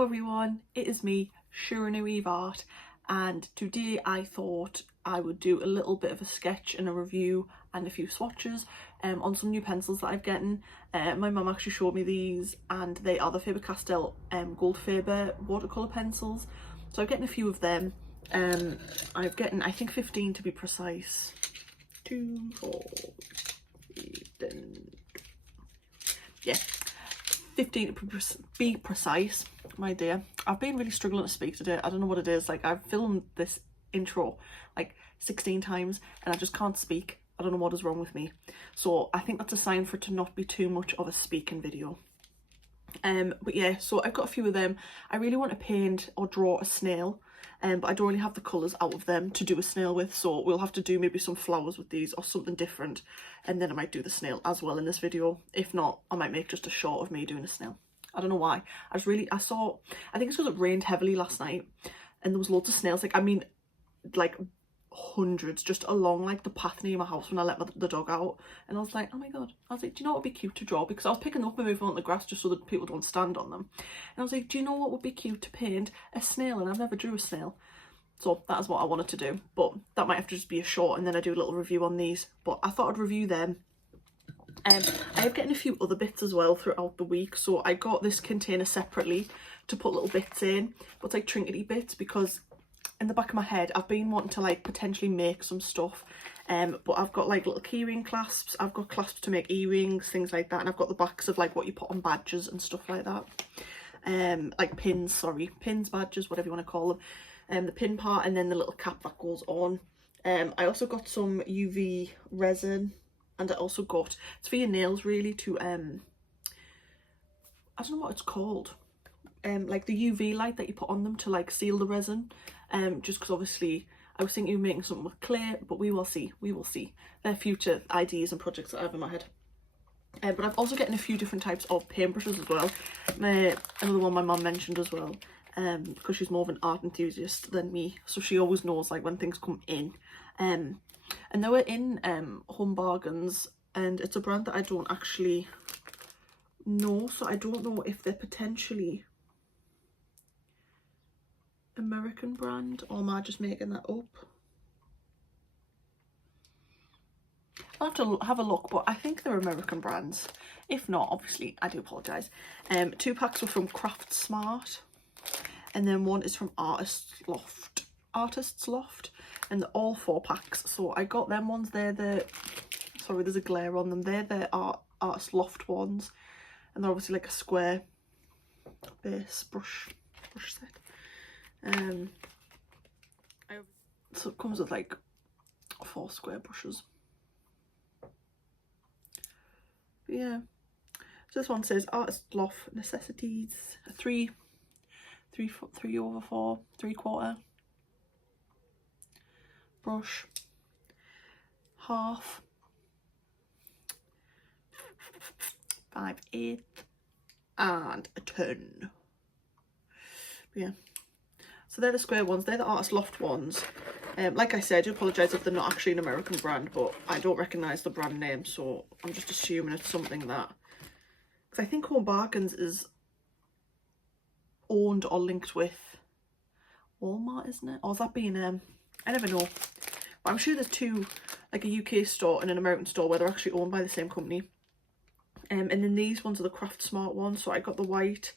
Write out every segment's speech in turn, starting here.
Hello everyone, it is me, Sirenu-Eve Art, and today I thought I would do a little bit of a sketch and a review and a few swatches on some new pencils that I've gotten. My mum actually showed me these and they are the Faber-Castell GoldFaber watercolour pencils. So I've gotten a few of them. I've gotten, I think 15 to be precise. 2, 4, 10, yeah. 15 to be precise, my dear. I've been really struggling to speak today. I don't know what it is. Like, I've filmed this intro like 16 times and I just can't speak. I don't know what is wrong with me. So I think that's a sign for it to not be too much of a speaking video. But yeah, so I've got a few of them. I really want to paint or draw a snail, but I don't really have the colours out of them to do a snail with, so we'll have to do maybe some flowers with these or something different, and then I might do the snail as well in this video. If not, I might make just a short of me doing a snail. I don't know why. I think it's because it rained heavily last night and there was loads of snails, like, I mean, like hundreds just along like the path near my house when I let the dog out, and I was like, oh my god, I was like, do you know what would be cute to draw? Because I was picking them up and moving on the grass just so that people don't stand on them, and I was like, do you know what would be cute to paint? A snail, and I've never drew a snail. So that is what I wanted to do, but that might have to just be a short and then I do a little review on these, but I thought I'd review them. I have getting a few other bits as well throughout the week, so I got this container separately to put little bits in, but it's like trinkety bits, because in the back of my head I've been wanting to like potentially make some stuff, but I've got like little keyring clasps, I've got clasps to make earrings, things like that, and I've got the backs of like what you put on badges and stuff like that, like pins, badges, whatever you want to call them, the pin part, and then the little cap that goes on. I also got some UV resin, and I also got, it's for your nails really, to I don't know what it's called, like the UV light that you put on them to like seal the resin, just because obviously I was thinking of making something with clay, but we will see. They're future ideas and projects that I have in my head. But I've also gotten a few different types of paintbrushes as well. Another one my mum mentioned as well, because she's more of an art enthusiast than me, so she always knows like when things come in. And they were in Home Bargains, and it's a brand that I don't actually know, so I don't know if they're potentially American brand, or am I just making that up? I'll have to have a look, but I think they're American brands. If not, obviously I do apologise. 2 packs were from Craft Smart, and then one is from Artist's Loft, and they're all 4 packs. So I got them ones. They're the, sorry, there's a glare on them. They're the Artist Loft ones, and they're obviously like a square base brush set. So it comes with like 4 square brushes. But yeah, so this one says Artist Loft Necessities, 3/4, 3/4 brush, half, 5/8, and a 10. But yeah, so they're the square ones. They're the Artist Loft ones. Like I said, I do apologise if they're not actually an American brand, but I don't recognise the brand name, so I'm just assuming it's something that, because I think Home Bargains is owned or linked with Walmart, isn't it? Or is that being I never know, but I'm sure there's 2, like a UK store and an American store, where they're actually owned by the same company. And then these ones are the Craft Smart ones, so I got the white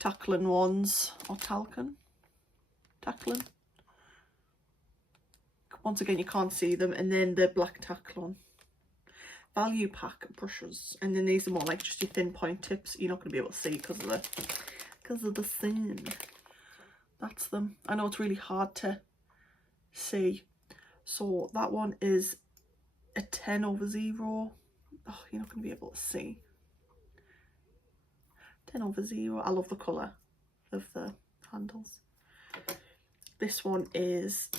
Taklin ones, or Taklin. Once again, you can't see them. And then the black Taklon value pack brushes, and then these are more like just your thin point tips. You're not going to be able to see because of the sun. That's them. I know it's really hard to see. So that one is a 10/0. Oh, you're not going to be able to see. 10/0. I love the colour of the handles. This one is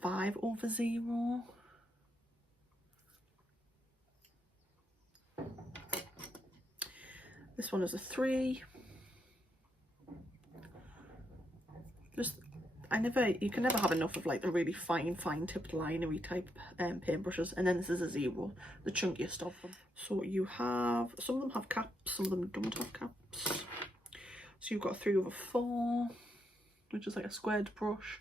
5/0. This one is a 3. You can never have enough of like the really fine tipped linery type paintbrushes. And then this is a 0, the chunkiest of them. So you have, some of them have caps, some of them don't have caps. So you've got a 3/4, which is like a squared brush.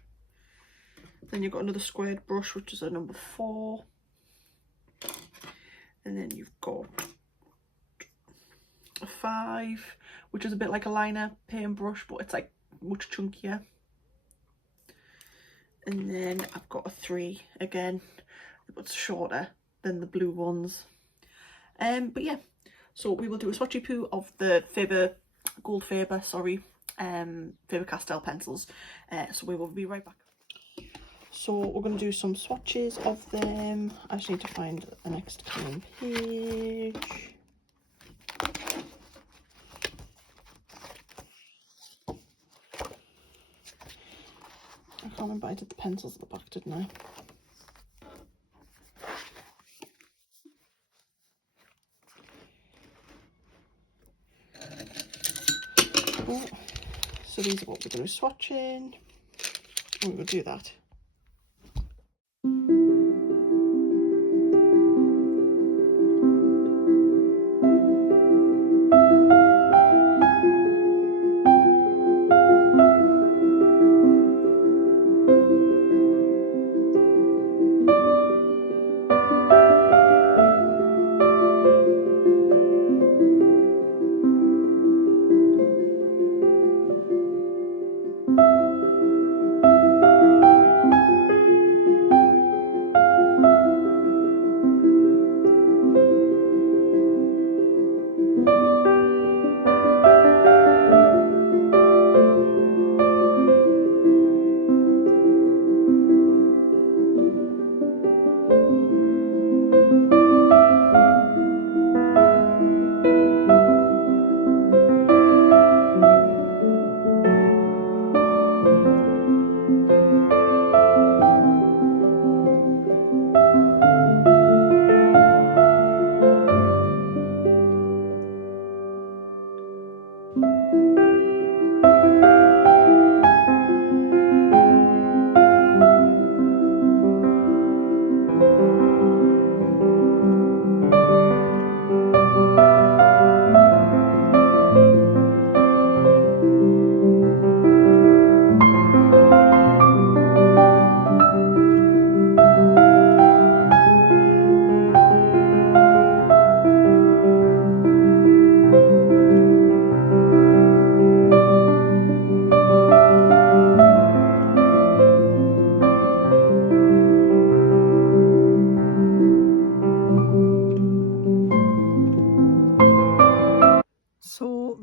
Then you've got another squared brush, which is a number 4. And then you've got a 5, which is a bit like a liner paint brush, but it's like much chunkier. And then I've got a 3 again, but shorter than the blue ones. But yeah, so we will do a swatchy poo of the GoldFaber, sorry, Faber-Castell pencils. So we will be right back. So we're going to do some swatches of them. I just need to find the next clean page. I can't remember, I did the pencils at the back, didn't I? Oh, so these are what we're going to be swatching. And we will do that.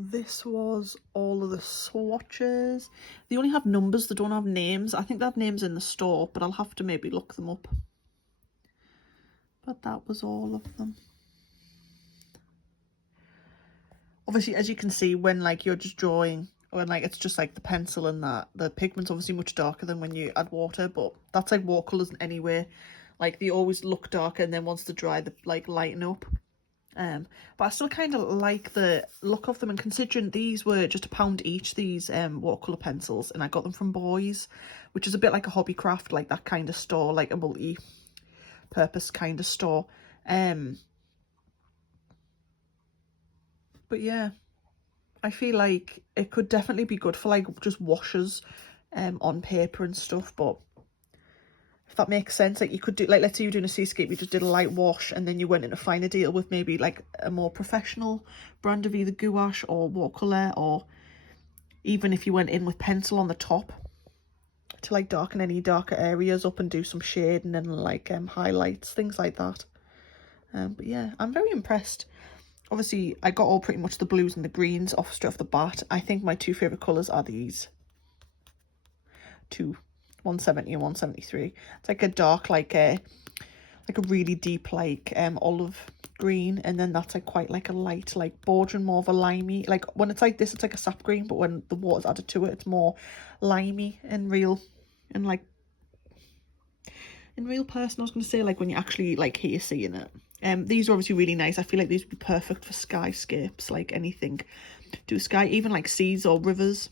This was all of the swatches. They only have numbers, they don't have names. I think they have names in the store, but I'll have to maybe look them up. But that was all of them. Obviously, as you can see, when like you're just drawing, when like it's just like the pencil and that, the pigment's obviously much darker than when you add water, but that's like watercolours anyway. Like they always look darker, and then once they dry, they like lighten up. But I still kind of like the look of them, and considering these were just £1 each, these watercolour pencils, and I got them from Boys, which is a bit like a Hobbycraft, like that kind of store, like a multi-purpose kind of store. But yeah, I feel like it could definitely be good for like just washes on paper and stuff, but if that makes sense, like you could do, like let's say you're doing a seascape, you just did a light wash and then you went in a finer deal with maybe like a more professional brand of either gouache or watercolour, or even if you went in with pencil on the top to like darken any darker areas up and do some shading and like highlights, things like that. But yeah, I'm very impressed. Obviously I got all pretty much the blues and the greens off straight off the bat. I think my two favourite colours are these two, 170 and 173. It's like a dark, like a really deep like olive green, and then that's like quite like a light like bordering, more of a limey. Like when it's like this, it's like a sap green, but when the water's added to it, it's more limey and real, and like in real person, I was going to say, like when you actually like here seeing it. These are obviously really nice. I feel like these would be perfect for skyscapes, like anything to sky, even like seas or rivers.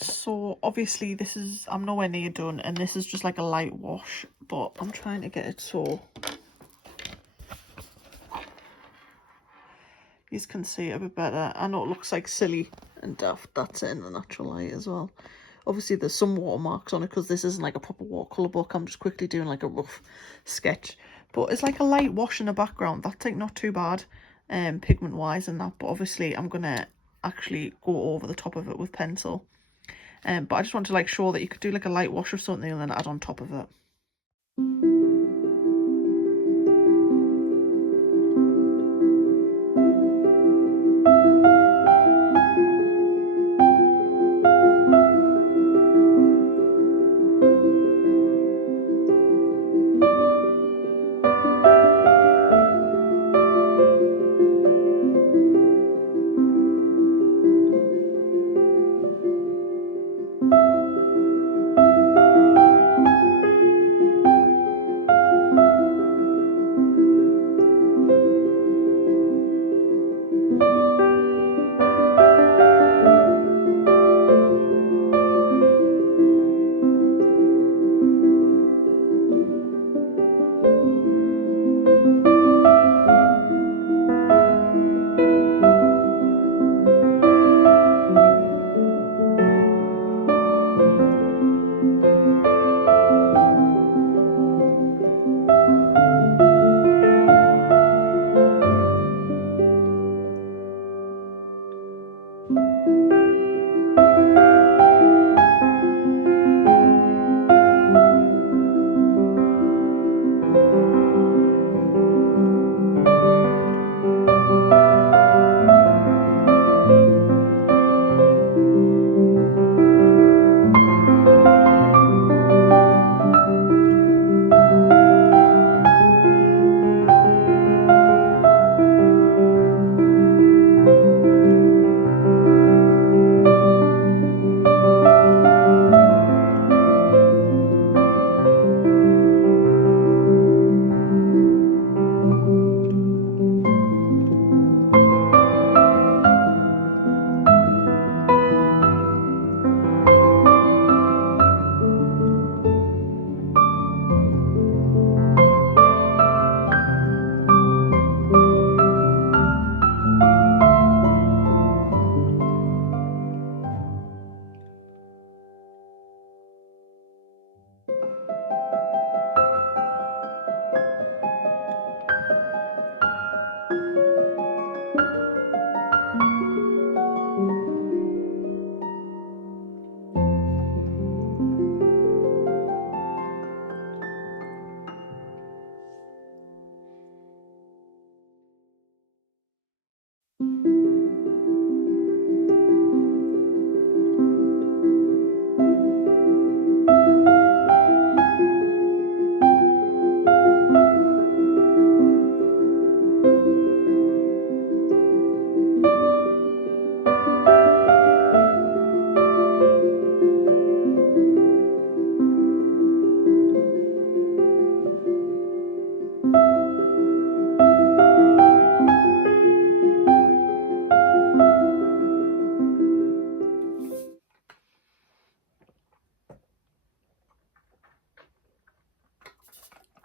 So obviously this is, I'm nowhere near done, and this is just like a light wash, but I'm trying to get it so you can see it a bit better. I know it looks like silly and daft, that's it in the natural light as well. Obviously there's some watermarks on it because this isn't like a proper watercolour book. I'm just quickly doing like a rough sketch, but it's like a light wash in the background. That's like not too bad pigment wise and that, but obviously I'm gonna actually go over the top of it with pencil. But I just want to like show that you could do like a light wash or something and then add on top of it.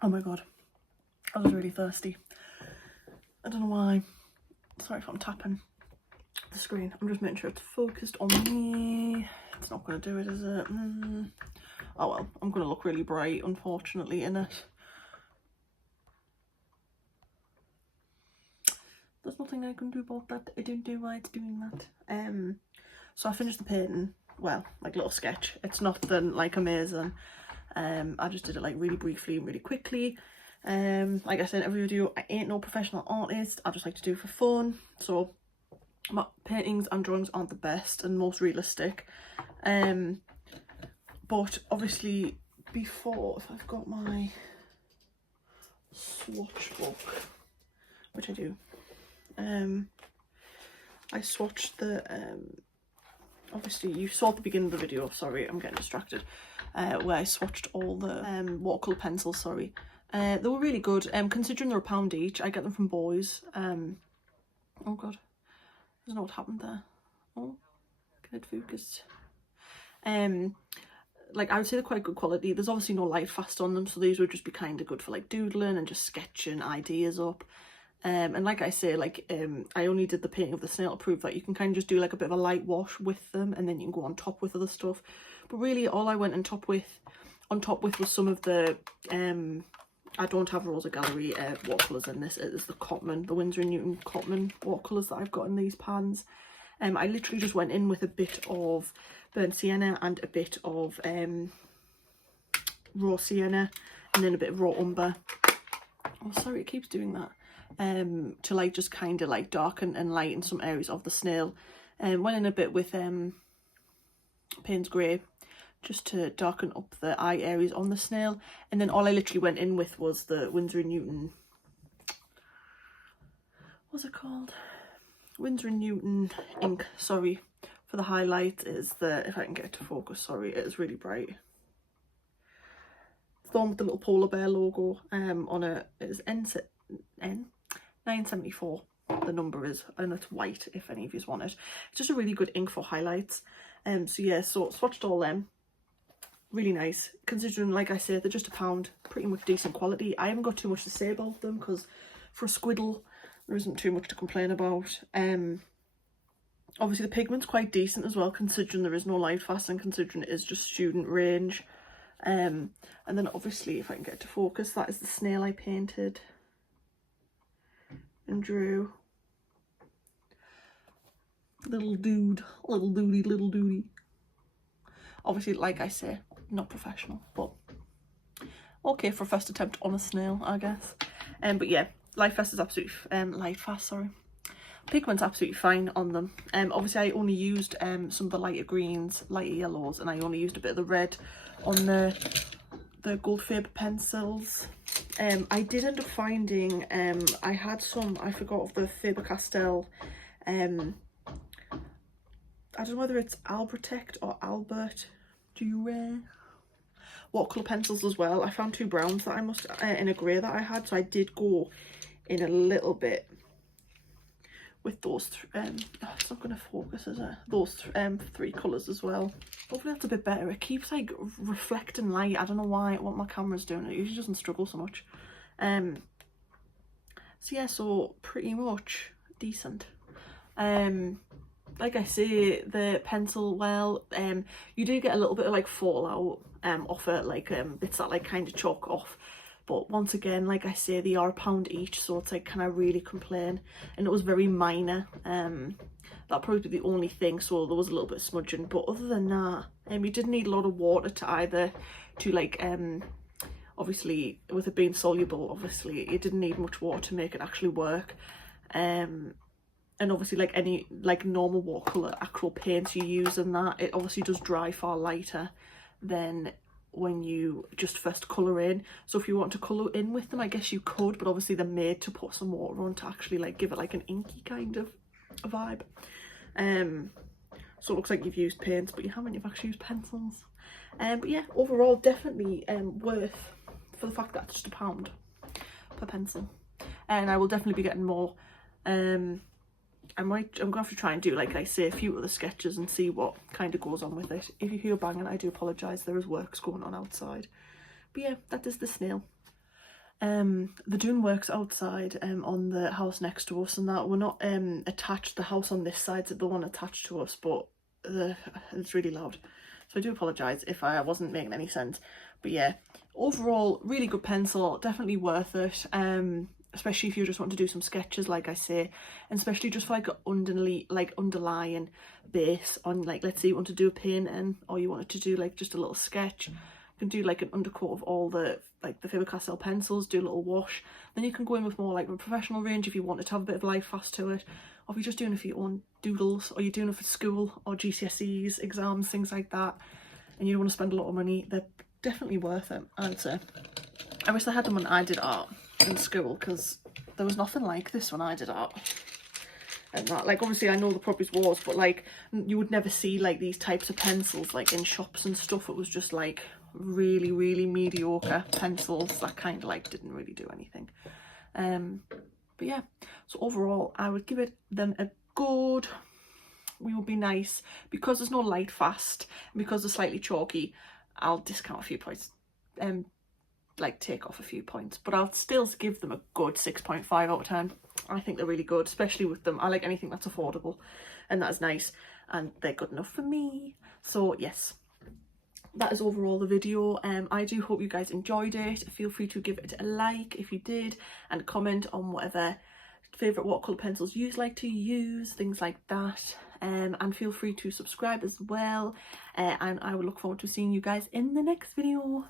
Oh my god, I was really thirsty. I don't know why. Sorry if I'm tapping the screen. I'm just making sure it's focused on me. It's not going to do it, is it? Oh well, I'm going to look really bright, unfortunately, in it. There's nothing I can do about that. I don't know why it's doing that. So I finished the painting. Well, like a little sketch. It's nothing like amazing. I just did it like really briefly and really quickly. Like I said in every video, I ain't no professional artist. I just like to do it for fun. So my paintings and drawings aren't the best and most realistic. But obviously before, if I've got my swatch book, which I do, I swatched the obviously you saw at the beginning of the video, sorry I'm getting distracted, where I swatched all the watercolour pencils, sorry. They were really good, considering they're £1 each. I get them from Boys. Oh god, I don't know what happened there. Oh, get it focused. Like I would say they're quite good quality. There's obviously no light fast on them, so these would just be kind of good for like doodling and just sketching ideas up. And like I say, like I only did the painting of the snail to prove that you can kind of just do like a bit of a light wash with them, and then you can go on top with other stuff. But really all I went on top with was some of the I don't have Rosa Gallery watercolours in this. It is the Cotman, the Winsor & Newton Cotman watercolours that I've got in these pans. I literally just went in with a bit of burnt sienna and a bit of raw sienna, and then a bit of raw umber. Oh, sorry, it keeps doing that. To like just kind of like darken and lighten some areas of the snail. Went in a bit with Payne's Grey, just to darken up the eye areas on the snail. And then all I literally went in with was the Winsor & Newton, what's it called? Winsor & Newton ink, sorry, for the highlight. Is the, if I can get it to focus, sorry, it is really bright. It's the one with the little polar bear logo on it. It is N974, the number is, and it's white if any of you want it. It's just a really good ink for highlights. So yeah, so swatched all them. Really nice, considering, like I said, they're just £1, pretty much decent quality. I haven't got too much to say about them because for a squiddle there isn't too much to complain about. Obviously the pigment's quite decent as well, considering there is no light fast and considering it is just student range. And then obviously, if I can get it to focus, that is the snail I painted and drew. Little doody. Obviously, like I say, not professional, but okay for a first attempt on a snail, I guess. But yeah, light fast is absolutely pigment's absolutely fine on them. Obviously I only used some of the lighter greens, lighter yellows, and I only used a bit of the red on the GoldFaber pencils. I did end up finding I had some, I forgot, of the Faber-Castell I don't know whether it's Albertect or Albert Duret watercolour pencils as well. I found 2 browns that I must in a grey that I had, so I did go in a little bit with those it's not going to focus, is it? Those 3 colours as well. Hopefully that's a bit better. It keeps like reflecting light. I don't know why, what my camera's doing. It usually doesn't struggle so much. So yeah, so pretty much decent. Like I say, the pencil, well, you do get a little bit of like fallout off it, like bits that like kind of chalk off. But once again, like I say, they are £1 each, so it's like, can I really complain? And it was very minor. That probably be the only thing, so there was a little bit of smudging. But other than that, you didn't need a lot of water to either, to like, obviously, with it being soluble, obviously, it didn't need much water to make it actually work. And obviously, like any, like normal watercolour, actual paints you use in that, it obviously does dry far lighter than when you just first colour in. So if you want to colour in with them, I guess you could, but obviously they're made to put some water on to actually like give it like an inky kind of a vibe. So it looks like you've used paints, but you haven't, you've actually used pencils. But yeah, overall definitely worth, for the fact that it's just £1 per pencil. And I will definitely be getting more. I'm going to have to try and do, like I say, a few other sketches and see what kind of goes on with it. If you hear banging, I do apologise, there is works going on outside. But yeah, that is the snail. They're doing works outside on the house next to us, and that we're not attached, the house on this side's the one attached to us, but it's really loud. So I do apologise if I wasn't making any sense. But yeah, overall, really good pencil, definitely worth it. Especially if you just want to do some sketches, like I say, and especially just for like an underlying base on, like, let's say you want to do a painting, or you wanted to do like just a little sketch. You can do like an undercoat of all the like the Faber-Castell pencils, do a little wash. Then you can go in with more like a professional range if you wanted to have a bit of life fast to it, or if you're just doing it for your own doodles, or you're doing it for school or GCSEs, exams, things like that, and you don't want to spend a lot of money. They're definitely worth it, I'd say. I wish I had them when I did art in school, because there was nothing like this when I did art. And that, like, obviously I know there probably was, but like you would never see like these types of pencils like in shops and stuff. It was just like really mediocre pencils that kind of like didn't really do anything. But yeah, so overall I would give them a good, we will be nice. Because there's no light fast, and because they're slightly chalky, I'll discount a few points, like take off a few points, but I'll still give them a good 6.5 out of 10. I think they're really good, especially with them. I like anything that's affordable and that is nice, and they're good enough for me. So yes, that is overall the video. I do hope you guys enjoyed it. Feel free to give it a like if you did, and comment on whatever favourite watercolour pencils you like to use, things like that. And feel free to subscribe as well, and I will look forward to seeing you guys in the next video.